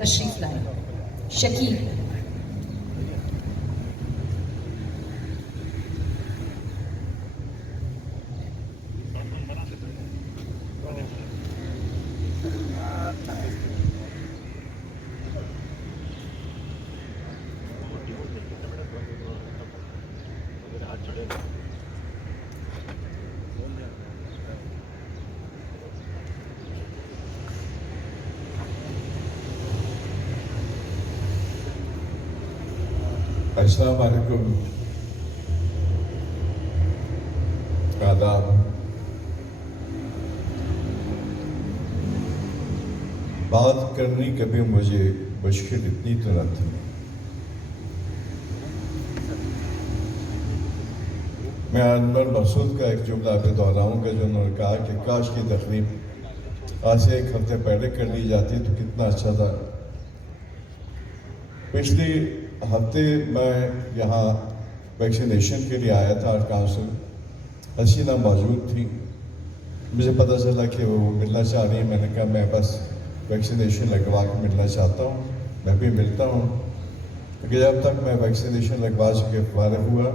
تشریف لائیں. شکیل. السلام علیکم. آداب. بات کرنی کبھی مجھے مشکل اتنی تو نہ تھی. میں انور مسعود کا ایک جملہ پہ دہراؤں گا جو انہوں نے کہا کہ کاش کی تقریب آج سے 1 ہفتے پہلے کر لی جاتی تو کتنا اچھا تھا. پچھلے ہفتے میں یہاں ویکسینیشن کے لیے آیا تھا آرٹ کاؤنسل. حسینہ موجود تھی. مجھے پتہ چلا کہ وہ ملنا چاہ رہی ہیں. میں نے کہا میں بس ویکسینیشن لگوا کے ملنا چاہتا ہوں. میں بھی ملتا ہوں کیونکہ جب تک میں ویکسینیشن لگوا کے فارغ ہوا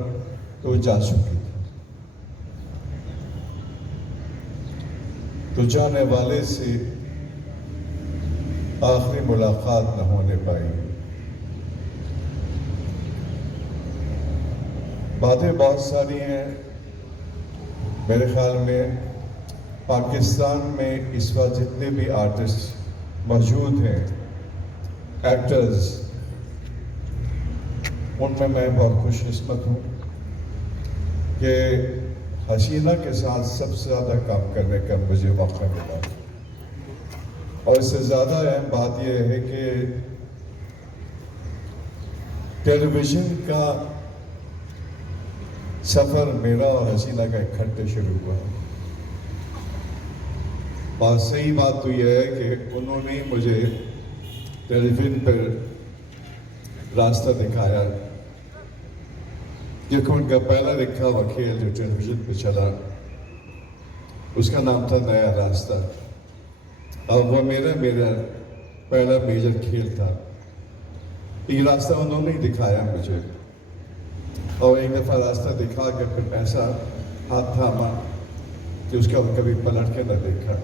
تو وہ جا چکی تھی. تو جانے والے سے آخری ملاقات نہ ہونے پائی. باتیں بہت ساری ہیں. میرے خیال میں پاکستان میں اس وقت جتنے بھی آرٹسٹ موجود ہیں، ایکٹرز، ان میں بہت خوش قسمت ہوں کہ حسینہ کے ساتھ سب سے زیادہ کام کرنے کا مجھے موقع ملا. اور اس سے زیادہ اہم بات یہ ہے کہ ٹیلی ویژن کا سفر میرا اور حسینہ کا اکٹھے شروع ہوا. بات صحیح بات تو یہ ہے کہ انہوں نے مجھے ٹیلی ویژن پر راستہ دکھایا کیونکہ ان کا پہلا لکھا ہوا کھیل جو ٹیلی ویژن پہ چلا اس کا نام تھا نیا راستہ. اور وہ میرا پہلا میجر کھیل تھا. یہ راستہ انہوں نے دکھایا مجھے اور ایک دفعہ راستہ دکھا کے پھر ایسا ہاتھ تھاما کہ اس کا کبھی پلٹ کے نہ دیکھا.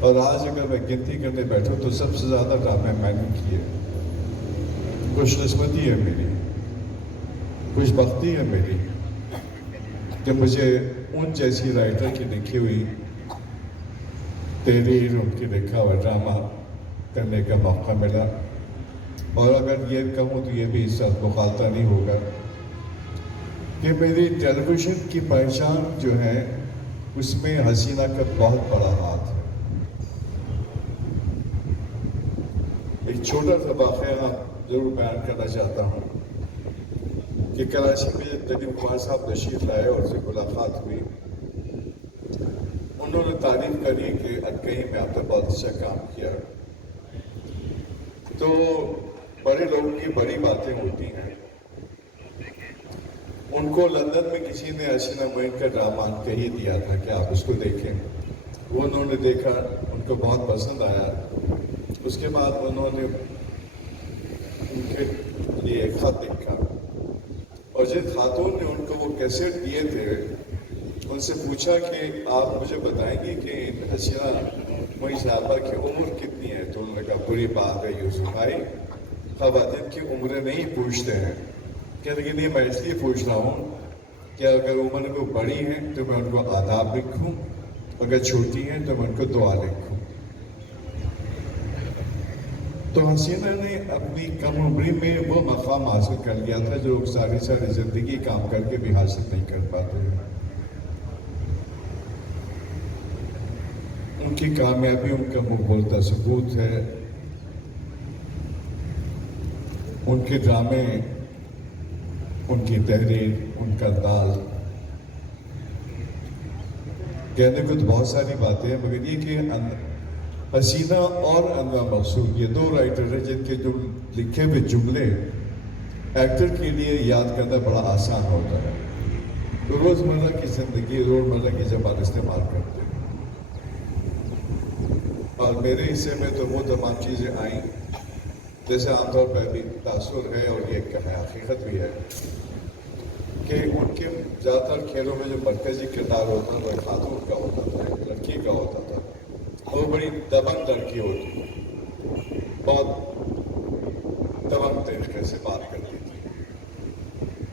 اور آج اگر میں گنتی کرنے بیٹھوں تو سب سے زیادہ ڈرامے میں نے کیے. خوش قسمتی ہے میری، خوش بختی ہے میری کہ مجھے ان جیسی رائٹر کی لکھی ہوئی تحریر، ان کی لکھا ہوا ڈرامہ کرنے کا موقع ملا. اور اگر یہ کہوں تو یہ بھی اس ساتھ مخالطہ نہیں ہوگا کہ میری ٹیلی ویژن کی پہچان جو ہے اس میں حسینہ کا بہت بڑا ہاتھ ہے. ایک چھوٹا سا واقعہ ضرور بیان کرنا چاہتا ہوں کہ کراچی میں ندیم کمار صاحب تشریف لائے اور ان سے ملاقات ہوئی. انہوں نے تعریف کری کہ کہیں میں آپ نے بہت اچھا کام کیا. تو بڑے لوگوں کی بڑی باتیں ہوتی ہیں. ان کو لندن میں کسی نے حسینہ معین کا ڈرامہ کہہ ہی دیا تھا کہ آپ اس کو دیکھیں. وہ انہوں نے دیکھا، ان کو بہت پسند آیا. اس کے بعد انہوں نے ان کے لیے ایک خط لکھا اور جن خاتون نے ان کو وہ کیسٹ دیے تھے ان سے پوچھا کہ آپ مجھے بتائیں گے کہ حسینہ معین صاحبہ کی عمر کتنی ہے؟ تو انہوں نے کہا بری بات ہے یوسف بھائی، خواتین کی عمریں نہیں پوچھتے ہیں. کہنے کہ نہیں، میں اس لیے پوچھ رہا ہوں کہ اگر عمر میں بڑی ہیں تو میں ان کو آداب لکھوں، اگر چھوٹی ہیں تو میں ان کو دعا لکھوں. تو حسینہ نے اپنی کم عمری میں وہ مقام حاصل کر لیا تھا جو لوگ ساری زندگی کام کر کے بھی حاصل نہیں کر پاتے. ان کی کامیابی ان کا منہ بولتا ثبوت ہے. ان کے ڈرامے، ان کی تحریر، ان کا انداز، کہنے کو تو بہت ساری باتیں ہیں مگر یہ کہ حسینہ اور انور مسعود یہ دو رائٹر ہیں جن کے جو لکھے ہوئے جملے ایکٹر کے لیے یاد کرنا بڑا آسان ہوتا ہے. روزمرہ کی زندگی، روزمرہ کی زبان استعمال کرتے ہیں. اور میرے حصے میں تو وہ تمام چیزیں آئیں جیسے عام طور پر بھی تاثر ہے، اور یہ ایک حقیقت بھی ہے کہ ان کے زیادہ تر کھیلوں میں جو مرکزی کردار ہوتا ہے وہ ایک خاتون کا ہوتا تھا، ایک لڑکی کا ہوتا تھا، اور وہ بڑی دبنگ لڑکی ہوتی، بہت دبنگ طریقے سے بات کرتی تھی۔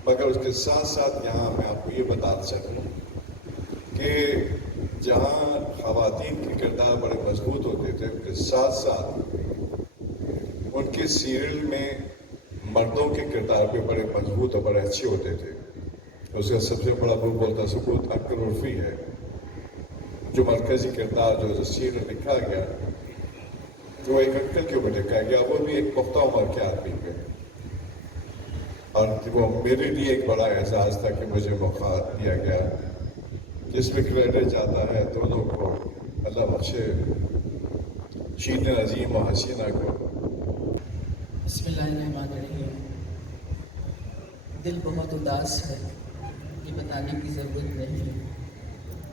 مگر اس کے ساتھ ساتھ یہاں میں آپ کو یہ بتا سکوں کہ جہاں خواتین کے کردار بڑے مضبوط ہوتے تھے، اس کے ساتھ ساتھ ان کے سیریل میں مردوں کے کردار بھی بڑے مضبوط اور بڑے اچھے ہوتے تھے۔ اس کا سب سے بڑا بولتا ثبوت انکل عرفی ہے، جو مرکزی کردار جو سیریل لکھا گیا وہ ایک انکل کے اوپر لکھا گیا، وہ بھی ایک پختہ عمر کے آدمی پہ، اور وہ میرے لیے ایک بڑا اعزاز تھا کہ مجھے موقع دیا گیا، جس میں کریڈٹ جاتا ہے دونوں کو، اللہ بخشے شین عظیم اور حسینہ کو۔ بسم اللہ الرحمن الرحیم۔ دل بہت اداس ہے، یہ بتانے کی ضرورت نہیں ہے،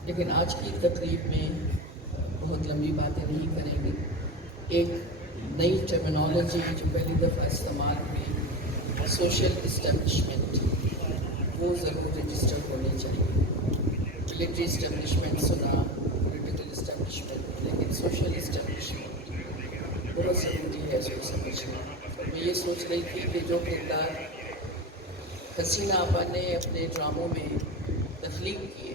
لیکن آج کی تقریب میں بہت لمبی باتیں نہیں کریں گے۔ ایک نئی ٹرمینالوجی جو پہلی دفعہ استعمال ہوئی، سوشل اسٹیبلشمنٹ، وہ ضرور رجسٹر ہونی چاہیے۔ ملٹری اسٹیبلشمنٹ سنا، پولیٹیکل اسٹیبلشمنٹ، لیکن سوشل اسٹیبلشمنٹ بہت ضروری ہے اس کو سمجھنا۔ میں یہ سوچ رہی تھی کہ جو کردار حسینہ آپا نے اپنے ڈراموں میں تخلیق کیے،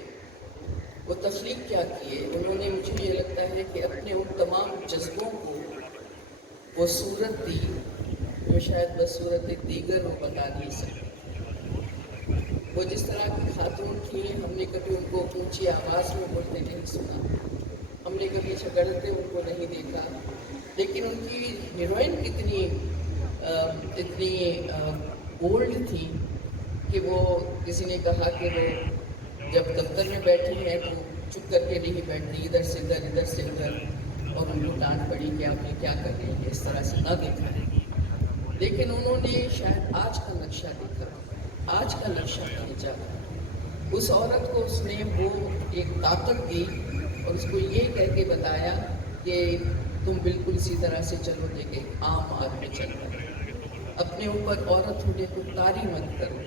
وہ تخلیق کیا کیے؟ انہوں نے، مجھے یہ لگتا ہے کہ اپنے ان تمام جذبوں کو وہ صورت دی جو شاید بصورت دیگر وہ بتا نہیں سکتے۔ وہ جس طرح کی خاتون تھی، ہم نے کبھی ان کو اونچی آواز میں بولتے نہیں سنا، ہم نے کبھی جھگڑتے ان کو نہیں دیکھا، لیکن ان کی ہیروئن اتنی بولڈ تھی کہ وہ، کسی نے کہا کہ وہ جب دفتر میں بیٹھی ہیں تو چپ کر کے نہیں بیٹھتی، ادھر سے ادھر، ادھر سے ادھر، اور ان کو ڈانٹ پڑی کہ آپ نے کیا کر رہی ہے، اس طرح سے نہ دیکھا ہے۔ لیکن انہوں نے شاید آج کا نقشہ دیکھا، آج کا نقشہ کھینچا، اس عورت کو اس نے وہ ایک طاقت دی اور اس کو یہ کہہ کے بتایا کہ تم بالکل اسی طرح سے چلو جیسے ایک عام آدمی چلتا ہے، اپنے اوپر عورت ہونے کو طاری مت کرو۔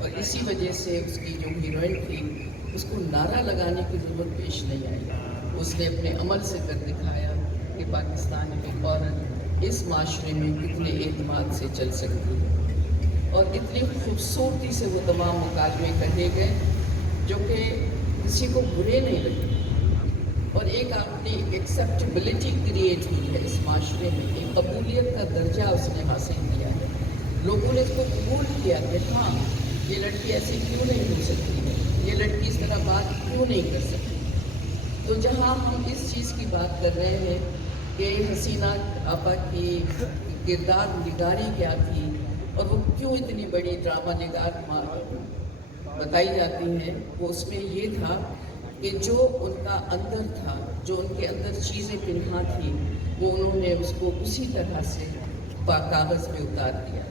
اور اسی وجہ سے اس کی جو ہیروئن تھی، اس کو نعرہ لگانے کی ضرورت پیش نہیں آئی، اس نے اپنے عمل سے کر دکھایا کہ پاکستان کی عورت اس معاشرے میں کتنے اعتماد سے چل سکتی ہے، اور اتنی خوبصورتی سے وہ تمام مکالمے کہے گئے جو کہ کسی کو برے نہیں لگے، اور ایک اپنی ایکسیپٹیبلٹی کریٹ ہوئی ہے اس معاشرے میں، ایک قبولیت کا درجہ اس نے حاصل کیا ہے، لوگوں نے اس کو قبول کیا کہ ہاں یہ لڑکی ایسی کیوں نہیں ہو سکتی ہے، یہ لڑکی اس طرح بات کیوں نہیں کر سکتی۔ تو جہاں ہم اس چیز کی بات کر رہے ہیں کہ حسینہ آپا کی کردار نگاری کیا تھی اور وہ کیوں اتنی بڑی ڈرامہ نگار بتائی جاتی ہیں، وہ اس میں یہ تھا کہ جو ان کا اندر تھا، جو ان کے اندر چیزیں پنہاں تھیں، وہ انہوں نے اس کو اسی طرح سے کاغذ پہ اتار دیا۔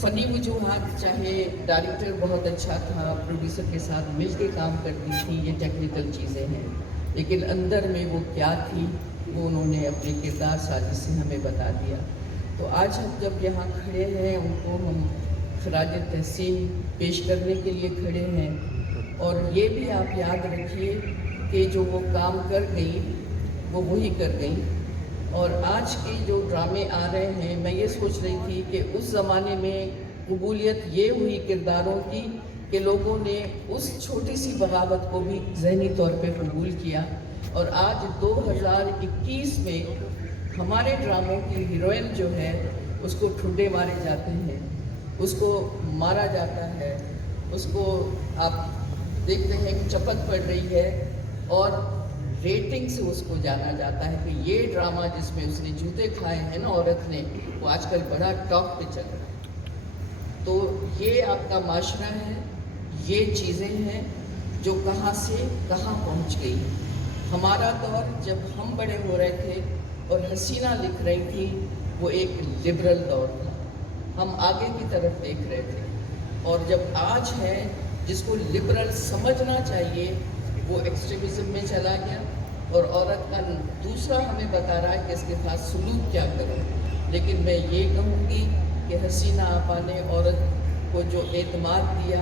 فنی وجوہات، چاہے ڈائریکٹر بہت اچھا تھا، پروڈیوسر کے ساتھ مل کے کام کرتی تھی، یہ ٹیکنیکل چیزیں ہیں، لیکن اندر میں وہ کیا تھی وہ انہوں نے اپنے کردار سازی سے ہمیں بتا دیا۔ تو آج ہم جب یہاں کھڑے ہیں، ان کو ہم خراج تحسین پیش کرنے کے لیے کھڑے ہیں، اور یہ بھی آپ یاد رکھیے کہ جو وہ کام کر گئی وہ وہی کر گئی، اور آج کے جو ڈرامے آ رہے ہیں، میں یہ سوچ رہی تھی کہ اس زمانے میں قبولیت یہ ہوئی کرداروں کی کہ لوگوں نے اس چھوٹی سی بغاوت کو بھی ذہنی طور پہ قبول کیا، اور آج 2021 میں ہمارے ڈراموں کی ہیروئن جو ہے اس کو ٹھڈے مارے جاتے ہیں، اس کو مارا جاتا ہے، اس کو آپ دیکھتے ہیں کہ چپت پڑ رہی ہے، اور ریٹنگ سے اس کو جانا جاتا ہے کہ یہ ڈرامہ جس میں اس نے جوتے کھائے ہیں نا عورت نے، وہ آج کل بڑا ٹاپ پہ چل رہا ہے۔ تو یہ آپ کا معاشرہ ہے، یہ چیزیں ہیں جو کہاں سے کہاں پہنچ گئی۔ ہمارا دور جب ہم بڑے ہو رہے تھے اور حسینہ لکھ رہی تھی، وہ ایک لبرل دور تھا، ہم آگے کی طرف دیکھ رہے تھے، اور جب آج ہے جس کو لبرل سمجھنا چاہیے وہ ایکسٹریمزم میں چلا گیا، اور عورت کا دوسرا ہمیں بتا رہا ہے کہ اس کے ساتھ سلوک کیا کرو. لیکن میں یہ کہوں گی کہ حسینہ آپا نے عورت کو جو اعتماد دیا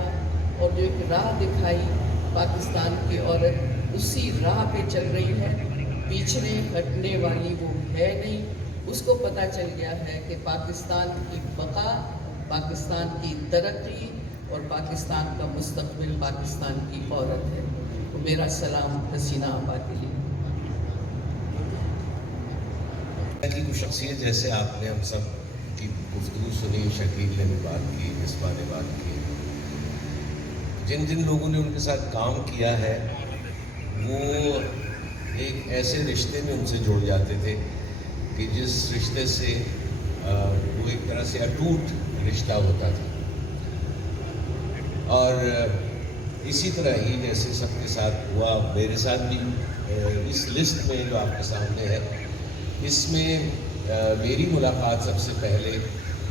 اور جو ایک راہ دکھائی، پاکستان کی عورت اسی راہ پہ چل رہی ہے، پیچھے ہٹنے والی وہ ہے نہیں. اس کو پتہ چل گیا ہے کہ پاکستان کی بقا، پاکستان کی ترقی اور پاکستان کا مستقبل پاکستان کی عورت ہے. تو میرا سلام حسینہ آپا کے لیے. کی وہ شخصیت جیسے آپ نے ہم سب کی گفتگو سنی، شکیل نے بھی بات کی، مصباح نے بات کی، جن جن لوگوں نے ان کے ساتھ کام کیا ہے وہ ایک ایسے رشتے میں ان سے جڑ جاتے تھے کہ جس رشتے سے وہ ایک طرح سے اٹوٹ رشتہ ہوتا تھا. اور اسی طرح ہی جیسے سب کے ساتھ ہوا، میرے ساتھ بھی اس لسٹ میں جو آپ کے سامنے ہے، اس میں میری ملاقات سب سے پہلے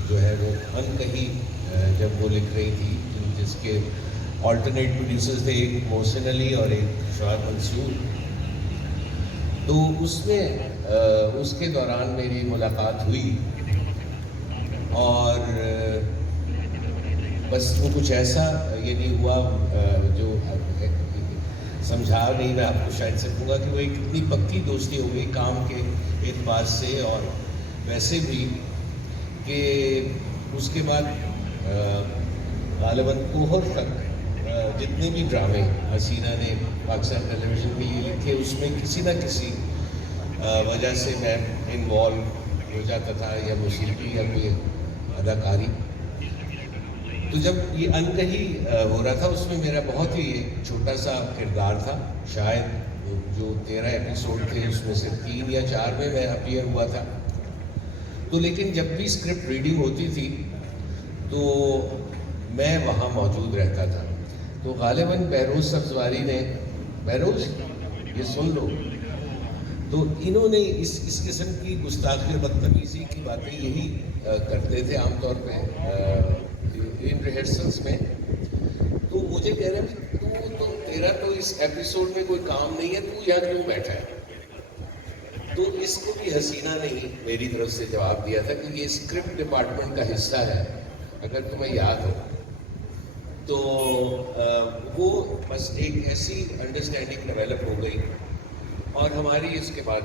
جو ہے وہ انکہی جب وہ لکھ رہی تھی، جس کے آلٹرنیٹ پروڈیوسرز تھے، ایک محسن علی اور ایک شعیب منصور. تو اس میں اس کے دوران میری ملاقات ہوئی اور بس وہ کچھ ایسا یہ نہیں ہوا جو سمجھا نہیں میں آپ کو شاید سکوں گا کہ وہ ایک اتنی پکی دوستی ہو گئی کام کے اعتبار سے اور ویسے بھی کہ اس کے بعد غالباً کوہر تک جتنے بھی ڈرامے حسینہ نے پاکستان ٹیلی ویژن کے لیے لکھے اس میں کسی نہ کسی وجہ سے میں انوالو ہو جاتا تھا، یا موسیقی یا کوئی اداکاری. تو جب یہ انکہی ہو رہا تھا اس میں میرا بہت ہی چھوٹا سا کردار تھا، شاید جو 13 ایپیسوڈ تھے اس میں سے 3 یا 4 میں میں اپیئر ہوا تھا. تو لیکن جب بھی اسکرپٹ ریڈنگ ہوتی تھی تو میں وہاں موجود رہتا تھا. تو غالباً بہروز سبزواری نے، بہروز یہ سن لو، تو انہوں نے اس قسم کی گستاخی اور بدتمیزی کی باتیں یہی کرتے تھے عام طور پہ ان ریہرسلس میں. تو مجھے کہہ رہے ہیں تو تیرا تو اس ایپیسوڈ میں کوئی کام نہیں ہے، تو یہاں کیوں بیٹھا ہے؟ تو اس کو بھی حسینہ نے ہی میری طرف سے جواب دیا تھا کہ یہ اسکرپٹ ڈپارٹمنٹ کا حصہ ہے، اگر تمہیں یاد ہو. تو وہ بس ایک ایسی انڈرسٹینڈنگ ڈیولپ ہو گئی اور ہماری اس کے بعد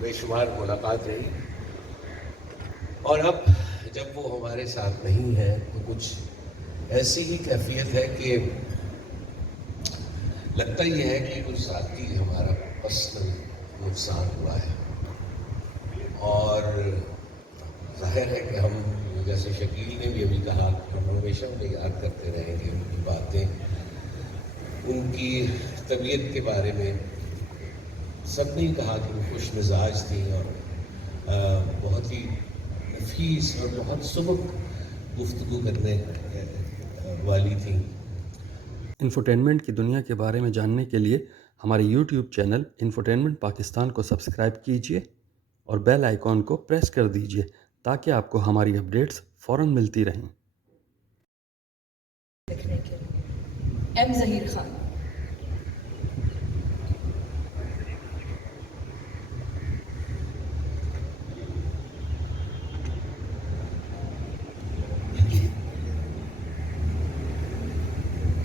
بے شمار ملاقات رہی. اور اب جب وہ ہمارے ساتھ نہیں ہے تو کچھ ایسی ہی کیفیت ہے کہ لگتا یہ ہے کہ کچھ ذاتی ہمارا پرسنل نقصان ہوا ہے. اور ظاہر ہے کہ ہم جیسے شکیل نے بھی ابھی کہا کہ ہم ہمیشہ انہیں یاد کرتے رہیں گے، ان کی باتیں، ان کی طبیعت کے بارے میں. سب نے کہا کہ وہ خوش مزاج تھیں اور بہت ہی نفیس اور بہت سبک گفتگو کرنے والی تھیں. انفوٹینمنٹ کی دنیا کے بارے میں جاننے کے لیے ہمارے یوٹیوب چینل انفوٹینمنٹ پاکستان کو سبسکرائب کیجیے اور بیل آئیکن کو پریس کر دیجیے تاکہ آپ کو ہماری اپڈیٹس فوراً ملتی رہیں. لکھنے کے لیے ایم ظہیر خان.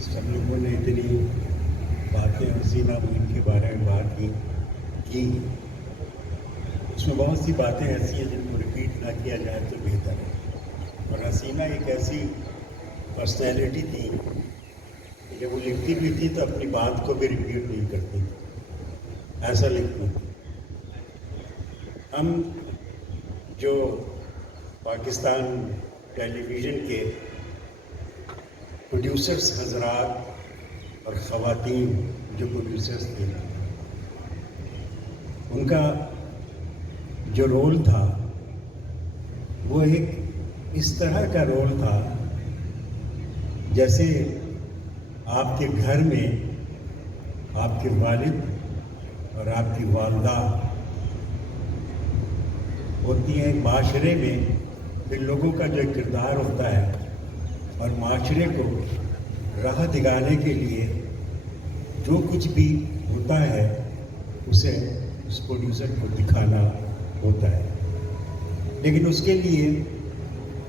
سب لوگوں نے اتنی باتیں حسینہ مین کے بارے میں بات کی اس میں بہت سی باتیں ایسی ہیں جن کو ریپیٹ نہ کیا جائے تو بہتر ہے. اور حسینہ ایک ایسی پرسنالٹی تھی کہ جب وہ لکھتی بھی تھی تو اپنی بات کو بھی ریپیٹ نہیں کرتی تھی، ایسا لکھتی تھی. ہم جو پاکستان ٹیلی ویژن کے پروڈیوسرس حضرات اور خواتین جو پروڈیوسرس تھے، ان کا جو رول تھا وہ ایک اس طرح کا رول تھا جیسے آپ کے گھر میں آپ کے والد اور آپ کی والدہ ہوتی ہیں. معاشرے میں پھر لوگوں کا جو کردار ہوتا ہے اور معاشرے کو راہ دکھانے کے لیے جو کچھ بھی ہوتا ہے उसे उस प्रोड्यूसर को दिखाना होता है। लेकिन उसके लिए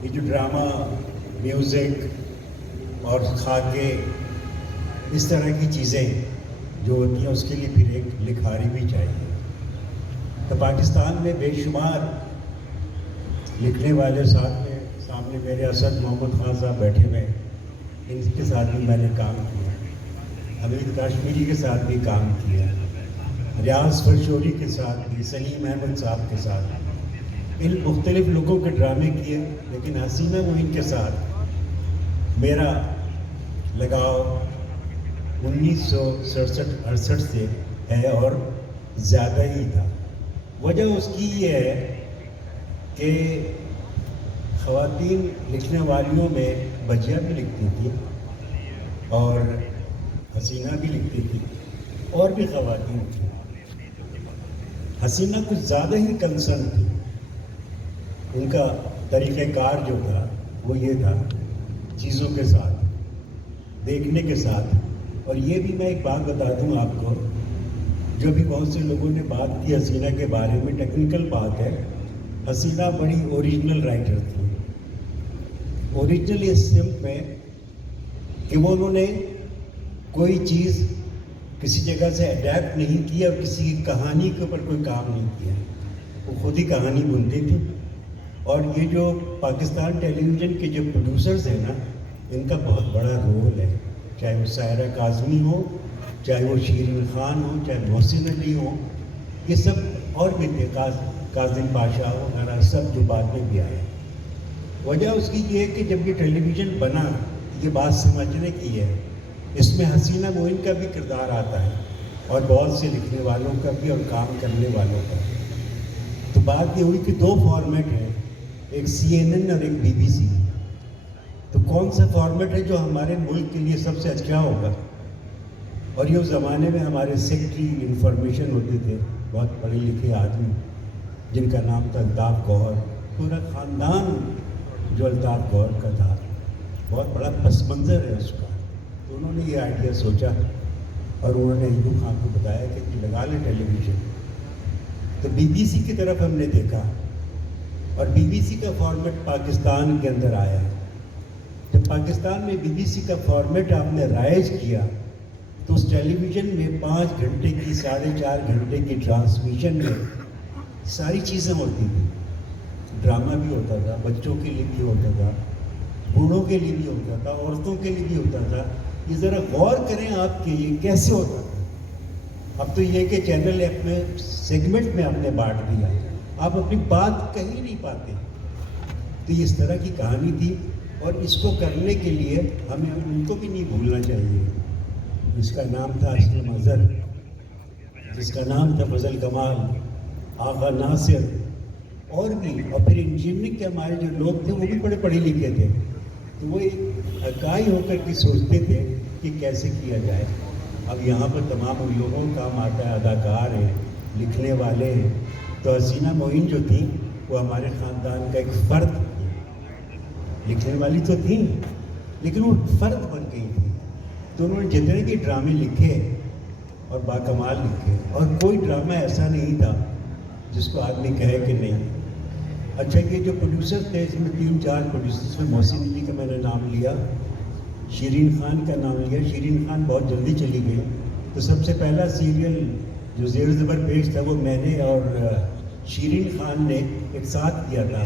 ये जो ड्रामा, म्यूज़िक और खाके, इस तरह की चीज़ें जो होती हैं, उसके लिए फिर एक लिखारी भी चाहिए। तो पाकिस्तान में बेशुमार लिखने वाले सामने मेरे असद मोहम्मद खान साहब बैठे हुए हैं, इनके साथ भी मैंने काम किया, हमीद काश्मीरी के साथ भी काम किया, रियाज फरशोरी के साथ भी, सलीम अहमद साहब के साथ, इन मुख्तलिफ लोगों के ड्रामे किए। लेकिन हसीना मोइन के साथ मेरा लगाव 1967-68 से है और ज़्यादा ही था। वजह उसकी ये है कि ख़वातीन लिखने वालियों में बजिया भी लिखती थी और हसीना भी लिखती थी और भी ख़वातीन थी। हसीना कुछ ज़्यादा ही कंसर्न थी। उनका तरीक़ेकार जो था वो ये था, चीज़ों के साथ, देखने के साथ। और ये भी मैं एक बात बता दूं आपको, जो भी बहुत से लोगों ने बात की हसीना के बारे में, टेक्निकल बात है, हसीना बड़ी ओरिजिनल राइटर थी। ओरिजिनल इस सिर्फ में कि वो उन्होंने कोई चीज़ किसी जगह से अडैप्ट नहीं किया और किसी की कहानी के ऊपर कोई काम नहीं किया, वो खुद ही कहानी बुनती थी। और ये जो पाकिस्तान टेलीविज़न के जो प्रोड्यूसर्स हैं ना, इनका बहुत बड़ा रोल है, चाहे वो सायरा काज़मी हो, चाहे वो शीरीन खान हो, चाहे मोहसिन अली हो, ये सब और भी थे, काजिम पाशा वगैरह, सब जो बाद में भी आए। वजह उसकी ये है कि जब ये टेलीविज़न बना, ये बात समझने की है, इसमें हसीना मोइन का भी किरदार आता है और बहुत से लिखने वालों का भी और काम करने वालों का। तो बात ये हुई कि दो फॉर्मेट हैं, एक CNN और एक BBC। तो कौन सा फॉर्मेट है जो हमारे मुल्क के लिए सबसे अच्छा होगा? और ये उस ज़माने में हमारे सेक्रेटरी इंफॉर्मेशन होते थे, बहुत पढ़े लिखे आदमी, जिनका नाम था अल्ताफ़ गौहर। पूरा ख़ानदान जो अल्ताफ़ गौहर का था, बहुत बड़ा पस मंज़र है उसका। तो उन्होंने ये आइडिया सोचा और उन्होंने अय्यूब खान को बताया कि लगा ले टेलीविज़न। तो BBC की तरफ हमने देखा और BBC का फॉर्मेट पाकिस्तान के अंदर आया। जब पाकिस्तान में BBC का फॉर्मेट आपने राइज किया तो उस टेलीविज़न में 5 घंटे की, 4.5 घंटे की ट्रांसमिशन में सारी चीज़ें होती थी। ड्रामा भी होता था, बच्चों के लिए भी होता था, बूढ़ों के लिए भी होता था, औरतों के लिए भी होता था। ये ज़रा गौर करें आप कि ये कैसे होता था। अब तो ये कि चैनल अपने सेगमेंट में आपने बांट दिया, आप अपनी बात कह ही नहीं पाते। तो ये इस तरह की कहानी थी और इसको करने के लिए हमें उनको भी नहीं भूलना चाहिए, जिसका नाम था असलम अज़हर, जिसका नाम था फजल कमाल, आगा नासिर और भी। और फिर इंजीनियरिंग के हमारे जो लोग थे वो भी बड़े पढ़े लिखे थे, तो वो एक इकाई होकर के सोचते थे कि कैसे किया जाए। अब यहाँ पर तमाम लोगों का काम आता है, अदाकार हैं, लिखने वाले हैं। तो हसीना मोइन जो थी वो हमारे ख़ानदान का एक फ़र्द थी। लिखने वाली तो थी लेकिन वो फ़र्द बन गई थी। तो उन्होंने जितने भी ड्रामे लिखे और बाकमाल लिखे, और कोई ड्रामा ऐसा नहीं था जिसको आदमी कहे कि नहीं। अच्छा, ये जो प्रोड्यूसर थे इसमें 3-4 प्रोड्यूसर्स में मोहसिन अली का मैंने नाम लिया, शीरीन खान का नाम लिया। शीरीन खान बहुत जल्दी चली गई। तो सबसे पहला सीरियल जो ज़ेर ज़बर पेश था वो मैंने और शीरीन खान ने एक साथ किया था।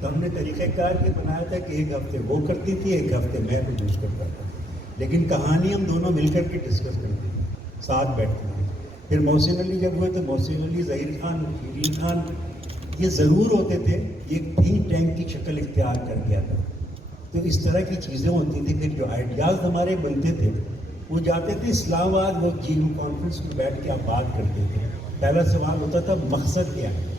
तो हमने तरीक़ेकार ये बनाया था कि एक हफ्ते वो करती थी, एक हफ्ते मैं प्रोड्यूस करता था, लेकिन कहानी हम दोनों मिलकर के डिस्कस करते थे, साथ बैठते थे। फिर मोहसिन अली जब हुए तो मोहसिन अली, ज़हीर खान, शीरीन खान, ये ज़रूर होते थे। ये थिंक टैंक की शक्ल इख्तियार कर गया था। तो इस तरह की चीज़ें होती थी। फिर जो आइडियाज़ हमारे बनते थे वो जाते थे इस्लामाबाद, वो जीरो कॉन्फ्रेंस में बैठ के आप बात करते थे। पहला सवाल होता था मकसद क्या है।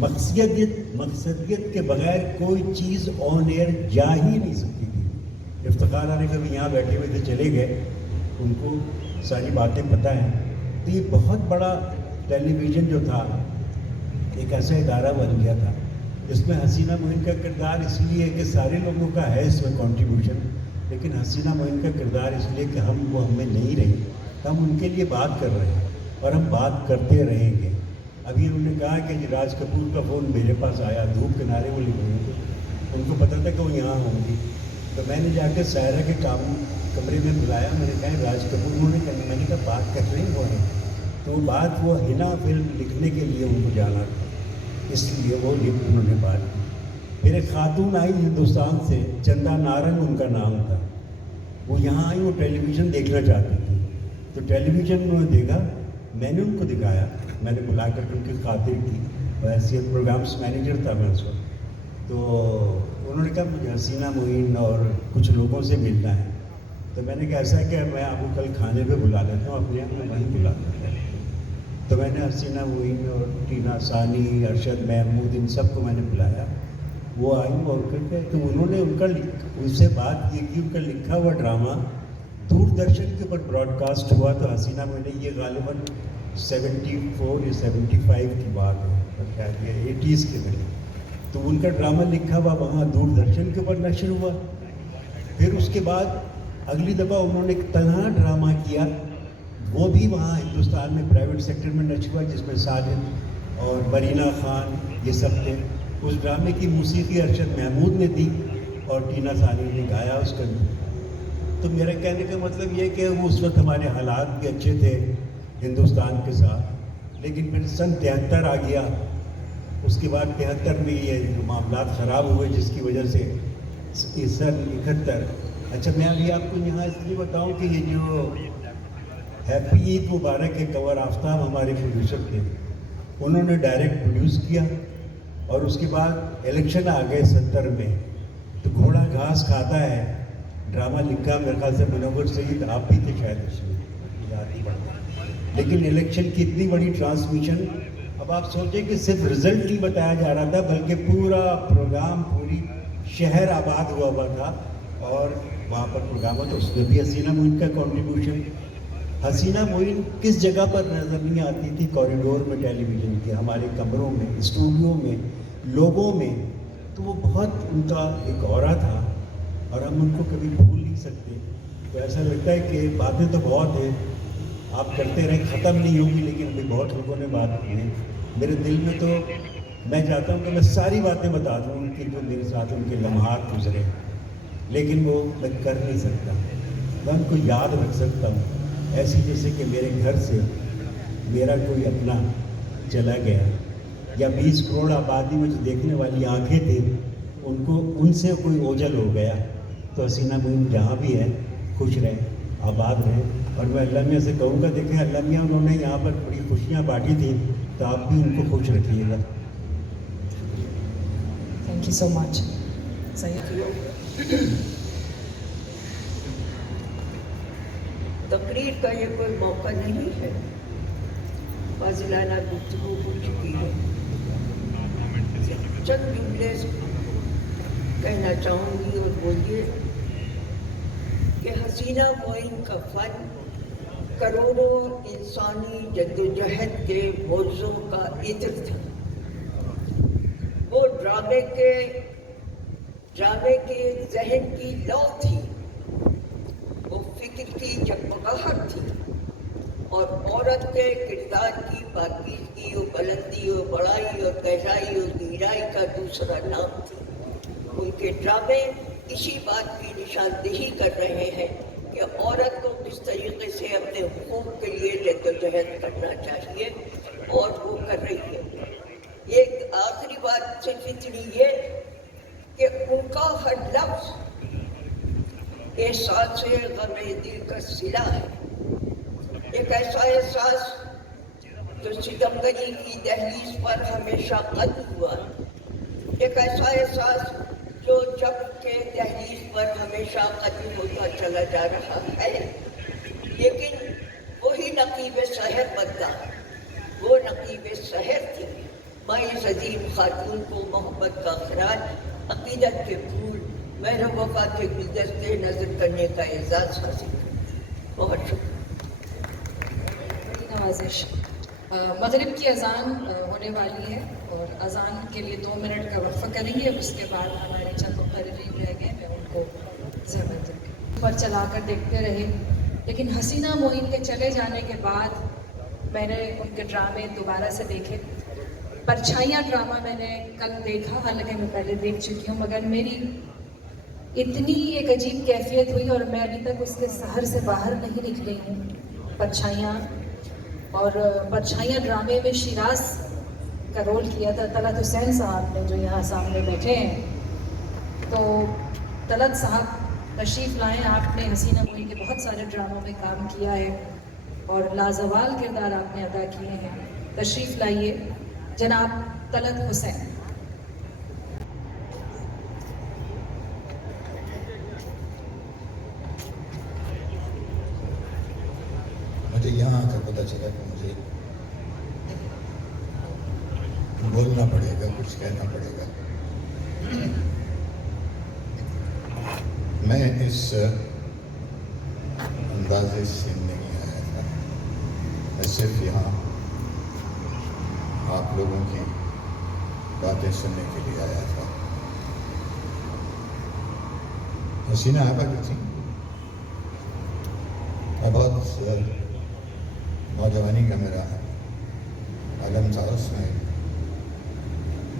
मकसदियत के बगैर कोई चीज़ ऑन एयर जा ही नहीं सकती थी। इफ्तिखार आने कभी यहाँ बैठे हुए थे, चले गए, उनको सारी बातें पता हैं। तो ये बहुत बड़ा टेलीविज़न जो था एक ऐसा इदारा बन गया था जिसमें हसीना मोइन का किरदार इसलिए है कि सारे लोगों का है इसमें कंट्रीब्यूशन, लेकिन हसीना मोइन का किरदार इसलिए कि वो हमें नहीं रही, हम उनके लिए बात कर रहे हैं। और हम बात करते रहेंगे। अभी उन्होंने कहा कि राज कपूर का फ़ोन मेरे पास आया, धूप किनारे वो लिख रहे थे, उनको पता था कि वो यहाँ होंगी, तो मैंने जाकर सायरा के कमरे में बुलाया। मैंने कहा राज कपूर, उन्होंने कहा, मैंने कहा बात कर रहे वो हैं, तो बात वो हिना फिल्म लिखने के लिए उनको जाना था, इसलिए वो उन्होंने बात की। फिर एक खातून आई हिंदुस्तान से, चंदा नारंग उनका नाम था, वो यहाँ आई, वो टेलीविज़न देखना चाहती थी, तो टेलीविज़न उन्होंने देखा, मैंने उनको दिखाया, मैंने बुला कर उनकी खातिर की, वैसे प्रोग्राम्स मैनेजर था मैं उस वक्त। तो उन्होंने कहा मुझे हसीना मोइन और कुछ लोगों से मिलना है, तो मैंने कहा ऐसा कि मैं आपको कल खाने पे बुला लेता हूँ, अपने यहाँ मैं वहीं बुला लेता हूँ। तो मैंने हसीना मोइन और टीना सानी, अरशद महमूद, इन सबको मैंने बुलाया, वो आई और करके तो उन्होंने उनसे बात की कि उनका लिखा हुआ ड्रामा दूरदर्शन के ऊपर ब्रॉडकास्ट हुआ। तो हसीना मोइन, ये गालिबन 74 या 75 की बात है, और शायद ये 80s के करीब, तो उनका ड्रामा लिखा हुआ वहाँ दूरदर्शन के ऊपर नशर हुआ। फिर उसके बाद अगली दफ़ा उन्होंने एक तन्हा ड्रामा किया, वो भी वहाँ हिंदुस्तान में प्राइवेट सेक्टर में नशर हुआ, जिसमें साजिद और बरीना खान ये सब थे। उस ड्रामे की मौसीकी अरशद महमूद ने दी और टीना सानी ने गाया उसका। तो मेरा कहने का मतलब ये कि उस वक्त हमारे हालात भी अच्छे थे हिंदुस्तान के साथ, लेकिन फिर सन 73 आ गया। उसके बाद 73 में ये मामलात ख़राब हुए, जिसकी वजह से इस सन 71। अच्छा, मैं अभी आपको यहाँ इसलिए बताऊँ कि ये जो हैप्पी ईद मुबारक के कवर आफ्ताब हमारे प्रोड्यूसर थे, उन्होंने डायरेक्ट प्रोड्यूस किया, और उसके बाद इलेक्शन आ गए 70 में, तो घोड़ा घास खाता है ड्रामा लिखा मेरे ख्याल से मुनव्वर सईद, आप भी थे शायद उसमें, याद नहीं पड़ता। लेकिन इलेक्शन की इतनी बड़ी ट्रांसमिशन, अब आप सोचें कि सिर्फ रिजल्ट नहीं बताया जा रहा था, बल्कि पूरा प्रोग्राम, पूरी शहर आबाद हुआ था, और वहाँ पर प्रोग्राम था, तो उसमें भी हसीना मोइन का कॉन्ट्रीब्यूशन। हसीना मोइन किस जगह पर नज़र नहीं आती थी? कॉरिडोर में टेलीविज़न के, हमारे कमरों में, स्टूडियो में, लोगों में, तो वो बहुत उनका एक औरा था, और हम उनको कभी भूल नहीं सकते। तो ऐसा लगता है कि बातें तो बहुत हैं, आप करते रहें, ख़त्म नहीं होगी, लेकिन अभी बहुत लोगों ने बात की है। मेरे दिल में तो मैं चाहता हूँ कि मैं सारी बातें बता दूँ उनकी, जो मेरे साथ उनके लम्हात गुजरे, लेकिन वो मैं कर नहीं सकता। मैं उनको याद रख सकता हूँ, ऐसी जैसे कि मेरे घर से मेरा कोई अपना चला गया, या 20 करोड़ आबादी में जो देखने वाली आंखें थी, उनको उनसे कोई ओझल हो गया। तो हसीना मोइन जहाँ भी है खुश रहें, आबाद रहें। और मैं अल्लाह मियाँ से कहूँगा, देखें अल्लाह मियाँ उन्होंने यहाँ पर बड़ी खुशियाँ बांटी थी, तो आप भी उनको खुश रखिएगा। Thank you so much. सही, तकरीर का ये कोई मौका नहीं है, फाजिलाना गुफ्तगू हो चुकी है। चंद जुमले कहना चाहूँगी, और वो ये कि हसीना मोइन का फ़न करोड़ों इंसानी जद्दोजहद के मौज़ों का इत्र था। वो ड्रामे के जहन की लौ थी, वो फिक्र की जगमगाहट थी, और औरत के किरदार की पाकीज़गी और बुलंदी और बड़ाई और गहराई और गहराई का दूसरा नाम थी। उनके ड्रामे इसी बात की निशानदेही कर रहे हैं कि औरत को किस तरीके से अपने हुकूक के लिए जद्दोजहद करना चाहिए, और वो कर रही है। एक आखिरी बात सिर्फ इतनी है कि उनका हर लफ्ज़ एहसास गमे दिल का सिला है, एक ऐसा एहसास जो सितमगरी की दहलीज पर हमेशा कत्ल हुआ, एक ऐसा एहसास जो जब के दहलीज पर हमेशा कत्ल होता चला जा रहा है। लेकिन वही नकीब सहर बदला, वो नकीब सहर थी। मैं इस अजीम खातून को मोहब्बत का खराज, अकीदत के फूल, मेहर वफा के गुलदस्ते नजर करने का एजाज़ हासिल कर। बहुत शुक्रिया। नवाजिश। मगरिब की अजान होने वाली है, और अजान के लिए 2 मिनट का वक्फा करेंगे। उसके बाद हमारे चंद मुक़र्रिरीन रह गए, मैं उनको ज़हमत दूँगी। पर चला कर देखते रहे, लेकिन हसीना मोइन के चले जाने के बाद میں نے ان کے ڈرامے دوبارہ سے دیکھے. پرچھائیاں ڈرامہ میں نے کل دیکھا، حالانکہ میں پہلے دیکھ چکی ہوں، مگر میری اتنی ایک عجیب کیفیت ہوئی اور میں ابھی تک اس کے سحر سے باہر نہیں نکلی ہوں. پرچھائیاں، اور پرچھائیاں ڈرامے میں شیراز کا رول کیا تھا طلعت حسین صاحب نے، جو یہاں سامنے بیٹھے ہیں. تو طلعت صاحب تشریف لائیں. آپ نے حسینہ معین کے بہت سارے ڈراموں میں کام کیا ہے اور لازوال کردار آپ نے ادا کیے ہیں. تشریف لائیے جناب طلعت حسین. مجھے یہاں آ کر پتہ چلا کہ مجھے بولنا پڑے گا، کچھ کہنا پڑے گا. میں اس اندازے سے نہیں آیا تھا. میں صرف یہاں آپ لوگوں کی باتیں سننے کے لیے آیا تھا. حسینہ آپا کی تھی. میں بہت نوجوانی کا میرا عالم تھا. اس میں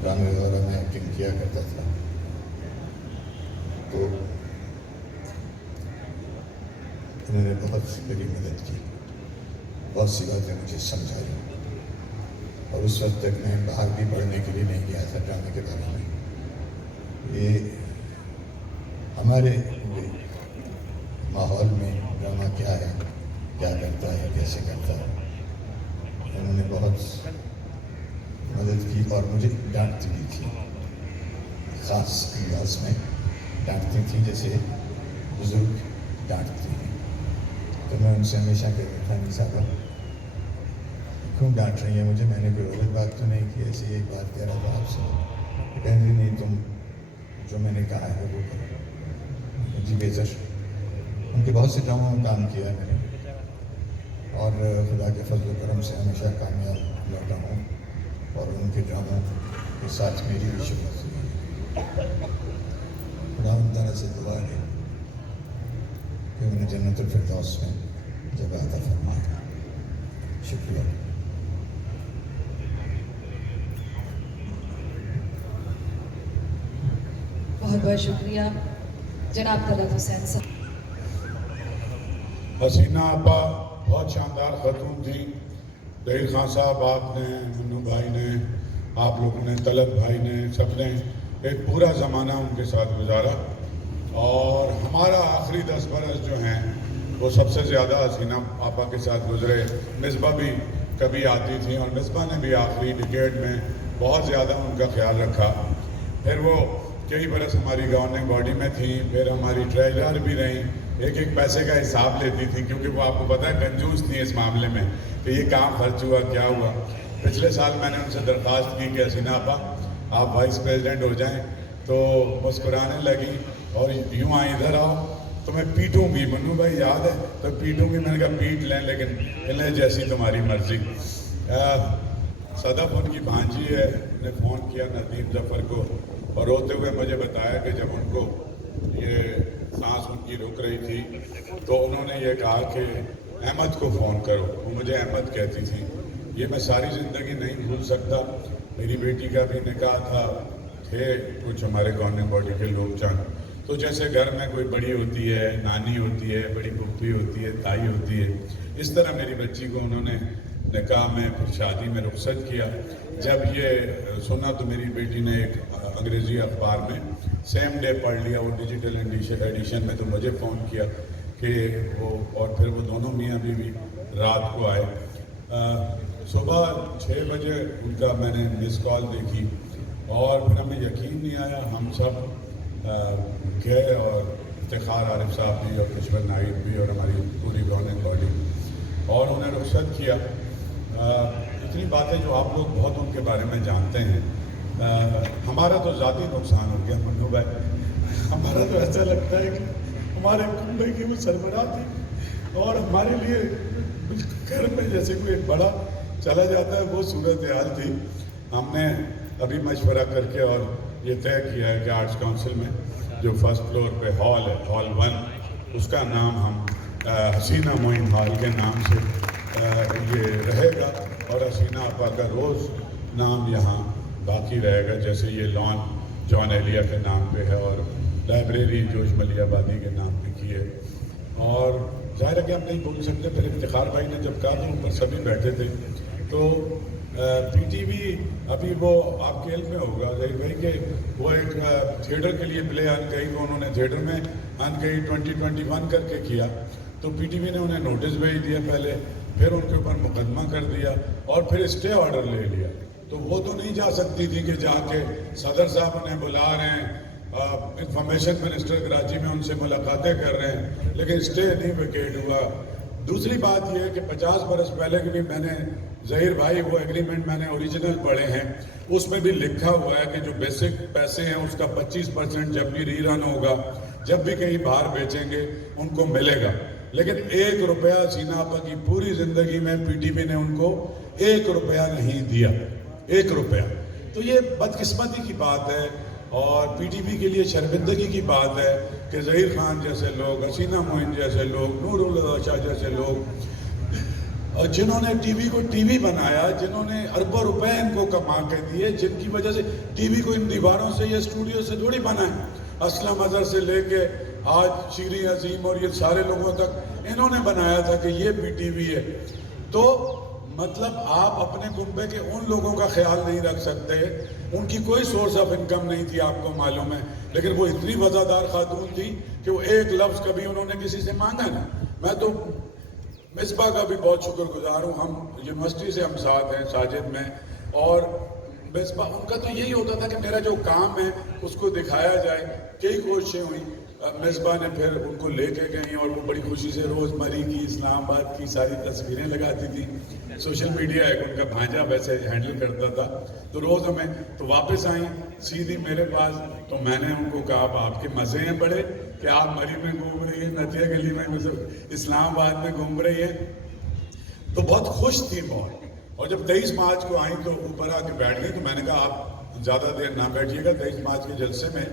ڈرامے وغیرہ میں ایکٹنگ کیا کرتا تھا. تو انہوں نے بہت میری مدد کی، بہت سی باتیں مجھے سمجھائی. اور اس وقت تک میں باہر بھی پڑھنے کے لیے نہیں گیا تھا ڈرامے کے بارے میں. یہ ہمارے ماحول میں ڈرامہ کیا ہے، کیا کرتا ہے، کیسے کرتا ہے، انہوں نے بہت مدد کی اور مجھے ڈانٹتی بھی تھی. خاص انداز میں ڈانٹتی تھی جیسے بزرگ ڈانٹتی ہیں. تو میں ان سے ہمیشہ کہتا تھا نہیں صاحبہ کیوں ڈانٹ رہی ہیں مجھے، میں نے کوئی غلط بات تو نہیں کی، ایسی ایک بات کہہ رہا تھا آپ سے. کہیں گے نہیں تم جو میں نے کہا ہے وہ کرو. جی بہتر. ان کے بہت سے ڈراموں میں کام کیا میں نے اور خدا کے فضل و کرم سے ہمیشہ کامیاب لوٹا ہوں اور ان کے ڈراموں کے ساتھ میری بھی شکایت ہوئی. خدا تعالیٰ سے دعا ہے کہ انہیں جنت الفردوس میں جگہ عطا فرمائے. شکریہ. بہت بہت شکریہ جناب طلعت حسین صاحب. حسینہ آپا بہت شاندار خاتون تھیں. ظہیر خان صاحب، آپ نے، منو بھائی نے، آپ لوگوں نے، طلعت بھائی نے، سب نے ایک پورا زمانہ ان کے ساتھ گزارا. اور ہمارا آخری 10 برس جو ہیں وہ سب سے زیادہ حسینہ آپا کے ساتھ گزرے. مصباح بھی کبھی آتی تھیں اور مصباح نے بھی آخری ڈیکیڈ میں بہت زیادہ ان کا خیال رکھا. پھر وہ کئی برس ہماری گورننگ باڈی میں تھیں، پھر ہماری ٹریجرر بھی رہیں. ایک ایک پیسے کا حساب لیتی تھی کیونکہ وہ آپ کو پتہ ہے کنجوس تھیں اس معاملے میں کہ یہ کام خرچ ہوا کیا ہوا. پچھلے سال میں نے ان سے درخواست کی کہ حسینہ آپا آپ وائس پریزیڈنٹ ہو جائیں، تو مسکرانے لگی اور یوں آئیں ادھر آؤ تو میں پیٹوں گی. منو بھائی یاد ہے تو پیٹوں گی. میں نے کہا پیٹ لیں لیکن لیں جیسی تمہاری مرضی. صدف ان کی بھانجی ہے، نے فون کیا ندیم ظفر کو اور روتے ہوئے مجھے بتایا کہ جب ان کو یہ سانس ان کی رک رہی تھی تو انہوں نے یہ کہا کہ احمد کو فون کرو. وہ مجھے احمد کہتی تھی. یہ میں ساری زندگی نہیں بھول سکتا. میری بیٹی کا بھی نکاح تھا، تھے کچھ ہمارے گورننگ باڈی کے لوگ چند. تو جیسے گھر میں کوئی بڑی ہوتی ہے، نانی ہوتی ہے، بڑی پھوپھی ہوتی ہے، تائی ہوتی ہے، اس طرح میری بچی کو انہوں نے نکاح میں پھر شادی میں رخصت کیا. جب یہ سنا تو میری بیٹی نے ایک انگریزی اخبار میں سیم ڈے پڑھ لیا، وہ ڈیجیٹل ایڈیشن میں، تو مجھے فون کیا کہ وہ، اور پھر وہ دونوں میاں بیوی رات کو آئے. صبح 6 بجے ان کا میں نے مس کال دیکھی اور پھر ہمیں یقین نہیں آیا. ہم سب گئے اور افتخار عارف صاحب بھی اور کشور نائب بھی اور ہماری پوری گورننگ باڈی، اور انہیں رخصت کیا. اتنی باتیں جو آپ لوگ بہت ان کے بارے میں جانتے ہیں. ہمارا تو ذاتی نقصان ہو گیا منو بھائی. ہمارا تو ایسا لگتا ہے کہ ہمارے کنبے کی وہ سربراہ تھی اور ہمارے لیے گھر میں جیسے کوئی ایک بڑا چلا جاتا ہے وہ صورتحال تھی. ہم نے ابھی مشورہ کر کے اور یہ طے کیا ہے کہ آرٹس کونسل میں جو فرسٹ فلور پہ ہال ہے، ہال 1، اس کا نام ہم حسینہ معین ہال کے نام سے ये रहेगा और हसीना आपा का रोज़ नाम यहाँ बाकी रहेगा, जैसे ये लॉन जॉन एलिया के नाम पे है और लाइब्रेरी जोश मलियाबादी के नाम पे की है। और ज़ाहिर है कि हम नहीं भूल सकते, फिर इफ्तिखार भाई ने जब कहा तो ऊपर सभी बैठे थे, तो पीटीवी अभी वो आपके इल्म में होगा ज़ाहिर भाई कि वो एक थिएटर के लिए प्ले अनकही को उन्होंने थिएटर में अनकही 2021 करके किया, तो पीटीवी ने उन्हें नोटिस भेज दिया पहले, फिर उनके ऊपर मुकदमा कर दिया और फिर स्टे ऑर्डर ले लिया। तो वो तो नहीं जा सकती थी कि जाके सदर साहब उन्हें बुला रहे हैं, इंफॉर्मेशन मिनिस्टर कराची में उनसे मुलाकातें कर रहे हैं, लेकिन स्टे नहीं वेकेट हुआ। दूसरी बात यह है कि 50 बरस पहले की भी मैंने ज़हीर भाई वो एग्रीमेंट मैंने ओरिजिनल पढ़े हैं, उसमें भी लिखा हुआ है कि जो बेसिक पैसे हैं उसका 25% जब भी रीरन होगा, जब भी कहीं बाहर बेचेंगे उनको मिलेगा। लेकिन 1 रुपया हसीना आपा की पूरी ज़िंदगी में पीटीवी ने उनको 1 रुपया नहीं दिया, 1 रुपया। तो ये बदकिस्मती की बात है और पीटीवी के लिए शर्मिंदगी की बात है कि ज़हीर खान जैसे लोग, हसीना मोइन जैसे लोग, नूरुल शाह जैसे लोग, और जिन्होंने टीवी को टीवी बनाया, जिन्होंने अरबों रुपए इनको कमा के दिए, जिनकी वजह से टीवी को इन दीवारों से या स्टूडियो से थोड़ी बना है, असलम अजहर से लेके आज शीरी अजीम और ये सारे लोगों तक इन्होंने बनाया था कि ये पीटीवी है। तो मतलब आप अपने कुंबे के उन लोगों का ख्याल नहीं रख सकते, उनकी कोई सोर्स ऑफ इनकम नहीं थी, आपको मालूम है, लेकिन वो इतनी वफादार खातून थी कि वो एक लफ्ज़ कभी उन्होंने किसी से मांगा नहीं। मैं तो मिसबा का भी बहुत शुक्रगुजार हूँ, हम यूनिवर्सिटी से हम साथ हैं साजिद में, और मिसबा उनका तो यही होता था कि मेरा जो काम है उसको दिखाया जाए। कई कोशिशें हुई, मिसबा ने फिर उनको लेके गई और वो बड़ी खुशी से रोज़मरी की, इस्लामाबाद की सारी तस्वीरें लगाती थी। सोशल मीडिया एक उनका भांजा वैसे हैंडल करता था, तो रोज़ हमें तो वापस आई सीधी मेरे पास, तो मैंने उनको कहा अब आपके मज़े हैं बड़े कि आप मरी में घूम रही है, नथिया गली में, मतलब इस्लामाबाद में घूम रही है। तो बहुत खुश थी बहुत, और जब 23 मार्च को आई तो ऊपर आके बैठ गई, तो मैंने कहा आप ज़्यादा देर ना बैठिएगा 23 मार्च के जलसे में।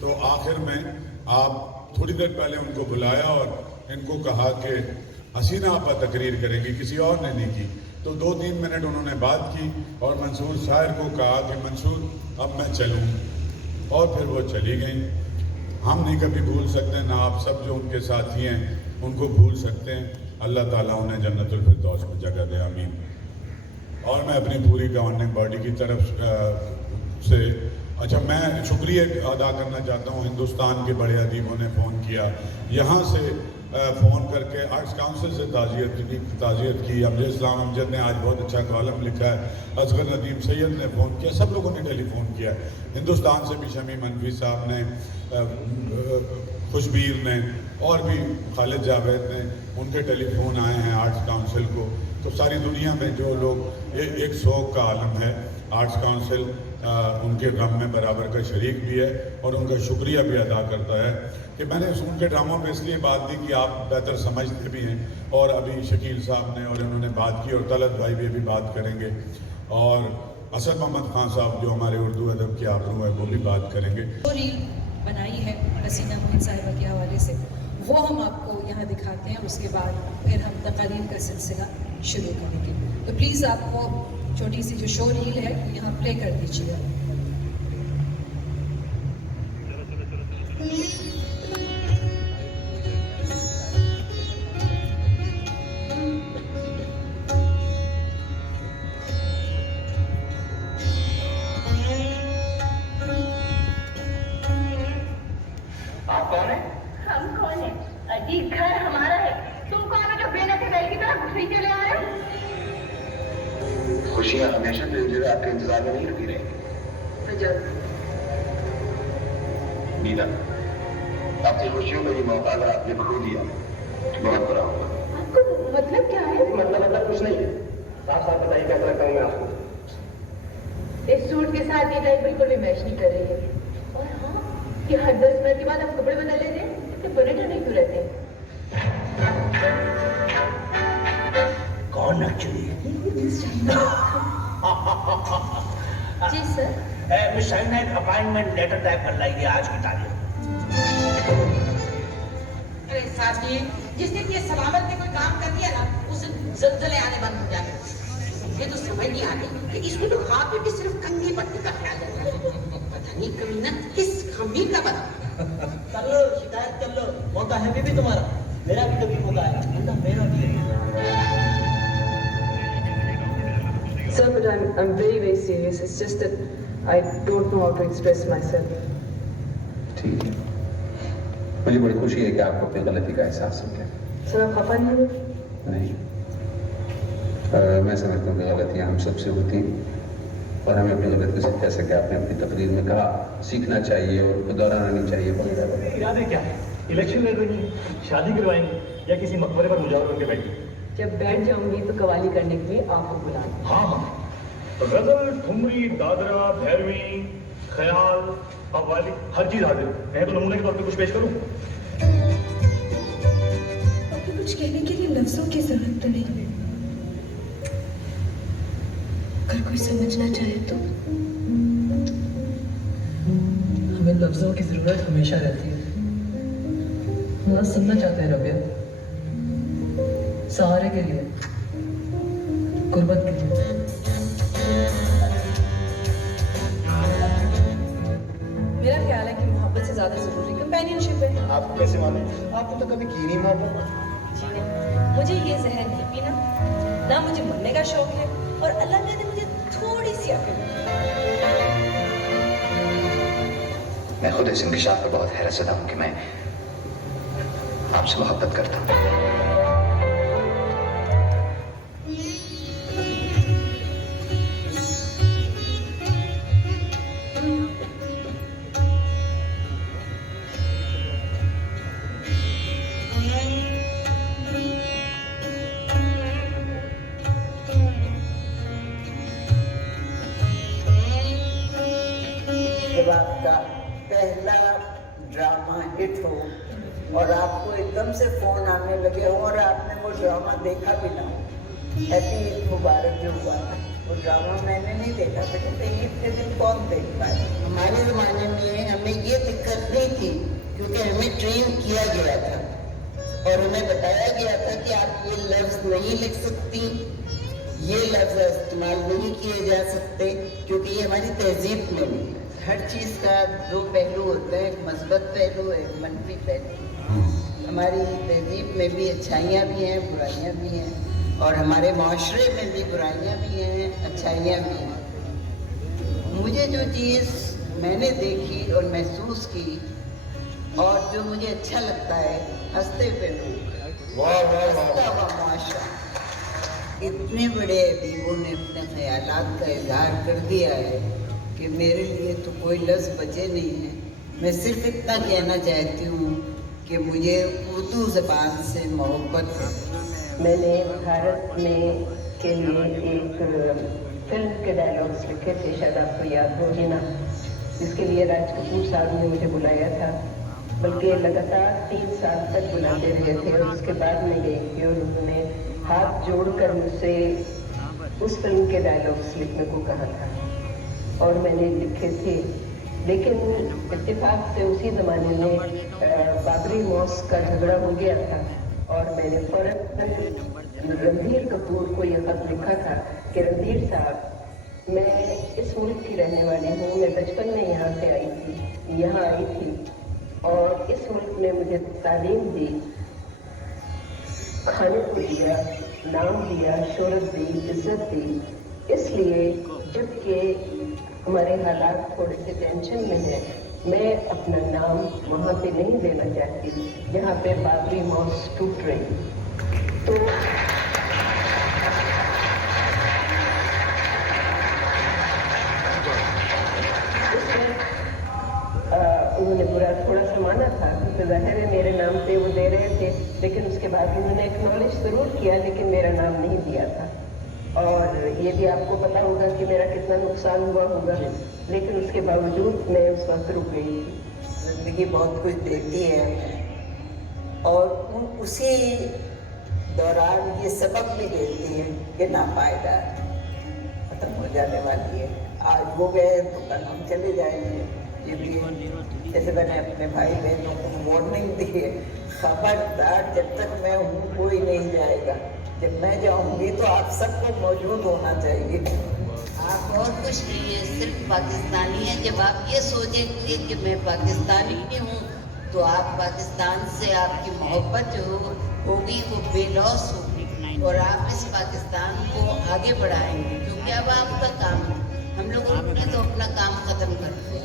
तो आखिर में आप थोड़ी देर पहले उनको बुलाया और इनको कहा कि हसीना आपा तकरीर करेंगी, किसी और ने नहीं की। तो 2-3 मिनट उन्होंने बात की और मंसूर शायर को कहा कि मंसूर अब मैं चलूँ, और फिर वो चली गई। हम नहीं कभी भूल सकते, ना आप सब जो उनके साथी हैं उनको भूल सकते हैं। अल्लाह ताला उन्हें जन्नतुल फिरदौस में जगह दे, आमीन। और मैं अपनी पूरी गवर्निंग बॉडी की तरफ से मैं शुक्रिया अदा करना चाहता हूँ। हिंदुस्तान के बड़े अदीबों ने फ़ोन किया, यहाँ से फ़ोन करके आर्ट्स काउंसिल से ताज़ियत की। अब्दुल इस्लाम अमजद ने आज बहुत अच्छा कॉलम लिखा है, असगर नदीम सैयद ने फ़ोन किया, सब लोगों ने टेलीफोन किया। हिंदुस्तान से भी शमी मनफी साहब ने, खुशबीर ने, और भी खालिद जावेद ने, उनके टेलीफोन आए हैं आर्ट्स काउंसिल को। तो सारी दुनिया में जो लोग एक शौक़ का आलम है, आर्ट्स काउंसिल उनके गम में बराबर का शरीक भी है और उनका शुक्रिया भी अदा करता है कि मैंने उनके ड्रामों में इसलिए बात दी कि आप बेहतर समझते भी हैं, और अभी शकील साहब ने और इन्होंने बात की, और तलत भाई भी अभी बात करेंगे, और असद मोहम्मद खान साहब जो हमारे उर्दू अदब के आबरू है वो भी बात करेंगे। रील बनाई है हसीना मोइन साहिबा के हवाले से, वो हम आपको यहाँ दिखाते हैं, उसके बाद फिर हम तकारीर का सिलसिला शुरू करेंगे। तो प्लीज़ आपको छोटी सी जो शो रील है यहाँ प्ले कर दीजिएगा। आप कौन है? हम कौन है? अजीब घर हमारा है, तुम कौन हो जो बेनती बैल की तरह घुसरी चले आ रहे हो? खुशियाँ हमेशा दिलजोर आपके इंतजार में नहीं रुकी रहेंगी। मीना, आपकी खुशियों में ये मौका अगर आपने खो दिया तो बहुत बुरा होगा। आपको मतलब क्या है? मतलब कुछ नहीं है। साफ साफ बताइए कैसा लगता हूँ मैं आपको? इस सूट के साथ ये टाइप बिल्कुल भी मैच नहीं कर रही है। और हाँ, कि हर 10 मिनट के बाद आप कपड़े बदल लेते हैं, तो पर्यटन नहीं क्यों रहते हैं? कौन एक्चुअली? जी सर। मिस शाइना एक अपॉइंटमेंट लेटर टाइप कर लाइए आज की तारीख। अरे साथी, जिस दिन ये सलामत ने कोई काम कर दिया ना, उस दिन जलजले आने बंद हो जाते। ये तो समझ नहीं आती कि इसमें तो खा पी के सिर्फ कंघी पट्टी का ख्याल रहता है। पता नहीं कमीना किस खमीर का बना। कर लो शिकायत कर लो, मौका है भी तुम्हारा, मेरा भी कभी मौका है, मेरा भी है। Sir, but I'm very, very serious. It's just that I don't know how to express myself. ठीक है, मुझे बड़ी खुशी है कि आपको अपनी गलती का एहसास हो गया। सर, आप खफा नहीं हुए? नहीं, मैं समझता हूँ कि गलतियाँ हम सबसे होती हैं और हमें अपनी गलतियों से, जैसे कि आपने अपनी तकरीर में कहा, सीखना चाहिए और दोहराना नहीं चाहिए। इरादे क्या है? इलेक्शन लड़ रही है, शादी करवाएंगे या किसी मकबरे पर मुजावर होकर बैठे? जब बैठ जाऊंगी तो कवाली करने के लिए आपको बुलाऊंगी। हाँ हाँ, तो गजल, ठुमरी, दादरा, भैरवी, ख्याल, कव्वाली, हर चीज हाजिर है। तो नमूने के तौर पे कुछ पेश करूं? आपको कुछ कहने के लिए लफ्जों की जरूरत तो नहीं, अगर कोई समझना चाहे तो। हमें लफ्जों की जरूरत हमेशा रहती है। हम सुनना चाहते हैं रबिया, सहारे के लिए, गुर्बत के लिए। मेरा ख्याल है कि मोहब्बत से ज्यादा जरूरी कंपेनियनशिप है। आपको कैसे मालूम? आपने तो कभी की नहीं मोहब्बत। मुझे ये जहर नहीं पीना, ना मुझे मरने का शौक है, और अल्लाह ने मुझे थोड़ी सी अकल। मैं खुद इस इंकिशाफ पर बहुत हैरत ज़दा हूँ कि मैं आपसे मोहब्बत करता हूँ। जब आपका पहला ड्रामा हिट हो और आपको एकदम से फोन आने लगे हो और आपने वो ड्रामा देखा भी ना हो, हैप्पी ईद मुबारक जो हुआ था, वो ड्रामा मैंने नहीं देखा था, क्योंकि ईद के दिन कौन देख पाए। हमारे ज़माने में हमें ये दिक्कत नहीं थी, क्योंकि हमें ट्रेन किया गया था और हमें बताया गया था कि आप ये लफ्ज़ नहीं लिख सकती, ये लफ्ज़ इस्तेमाल नहीं किए जा सकते, क्योंकि ये हमारी तहजीब में नहीं। हर चीज़ का दो पहलू होते हैं, एक मस्बत पहलू, एक मनफी पहलू। हमारी तहजीब में भी अच्छाइयाँ भी हैं, बुराइयाँ भी हैं, और हमारे माशरे में भी बुराइयाँ भी हैं, अच्छाइयाँ भी हैं। मुझे जो चीज़ मैंने देखी और महसूस की और जो मुझे अच्छा लगता है, हंसते पे लोग, हंसता हुआ मुआशरा। इतने बड़े अदीबों ने अपने ख्यालात का इजहार कर दिया है कि मेरे लिए तो कोई लफ्ज़ बचे नहीं है। मैं सिर्फ इतना कहना चाहती हूँ कि मुझे उर्दू ज़बान से मोहब्बत है। मैंने भारत में के लिए एक फिल्म के डायलॉग्स लिखे थे, शायद आपको याद हो जीना, जिसके लिए राज कपूर साहब ने मुझे बुलाया था, बल्कि लगातार 3 साल तक बुलाते रहे थे। और उसके बाद मैं गई थी और उन्होंने हाथ जोड़कर मुझसे उस फिल्म के डायलॉग्स लिखने को कहा था और मैंने लिखे थे। लेकिन इत्तेफाक से उसी ज़माने में बाबरी मॉस्क का झगड़ा हो गया था और मैंने फौरन रणधीर कपूर को यह खत लिखा था कि रणधीर साहब, मैं इस मुल्क की रहने वाली हूँ, मैं बचपन में यहाँ से आई थी, यहाँ आई थी और इस मुल्क ने मुझे तालीम दी, खाने को दिया, नाम दिया, शोहरत दी, इज्जत दी। इसलिए जबकि हमारे हालात थोड़े से टेंशन में हैं, मैं अपना नाम वहाँ पे नहीं देना चाहती जहाँ पे बाबरी मॉस्क टूट रही। तो उन्होंने बुरा थोड़ा सा माना था, क्योंकि जाहिर है मेरे नाम पे वो दे रहे थे, लेकिन उसके बाद उन्होंने एक्नॉलेज ज़रूर किया, लेकिन मेरा नाम नहीं दिया था। और ये भी आपको पता होगा कि मेरा कितना नुकसान हुआ होगा, लेकिन उसके बावजूद मैं उस वक्त रुक गई थी। ज़िंदगी बहुत कुछ देती है और उसी दौरान ये सबक भी देती है कि नापायदार ख़त्म हो जाने वाली है। आज वो गए तो कल हम चले जाएंगे। ये भी जैसे मैंने अपने भाई बहनों को वार्निंग दी है, खबरदार, जब तक मैं हूँ कोई नहीं जाएगा। जब मैं जाऊंगी तो आप सबको मौजूद होना चाहिए। आप और कुछ नहीं है, सिर्फ पाकिस्तानी है। जब आप ये सोचेंगे कि मैं पाकिस्तानी भी हूँ तो आप पाकिस्तान से आपकी मोहब्बत जो होगी वो बेलौस होगी और आप इस पाकिस्तान को आगे बढ़ाएंगे, क्योंकि अब आपका काम है। हम लोगों ने तो अपना काम खत्म कर दिया।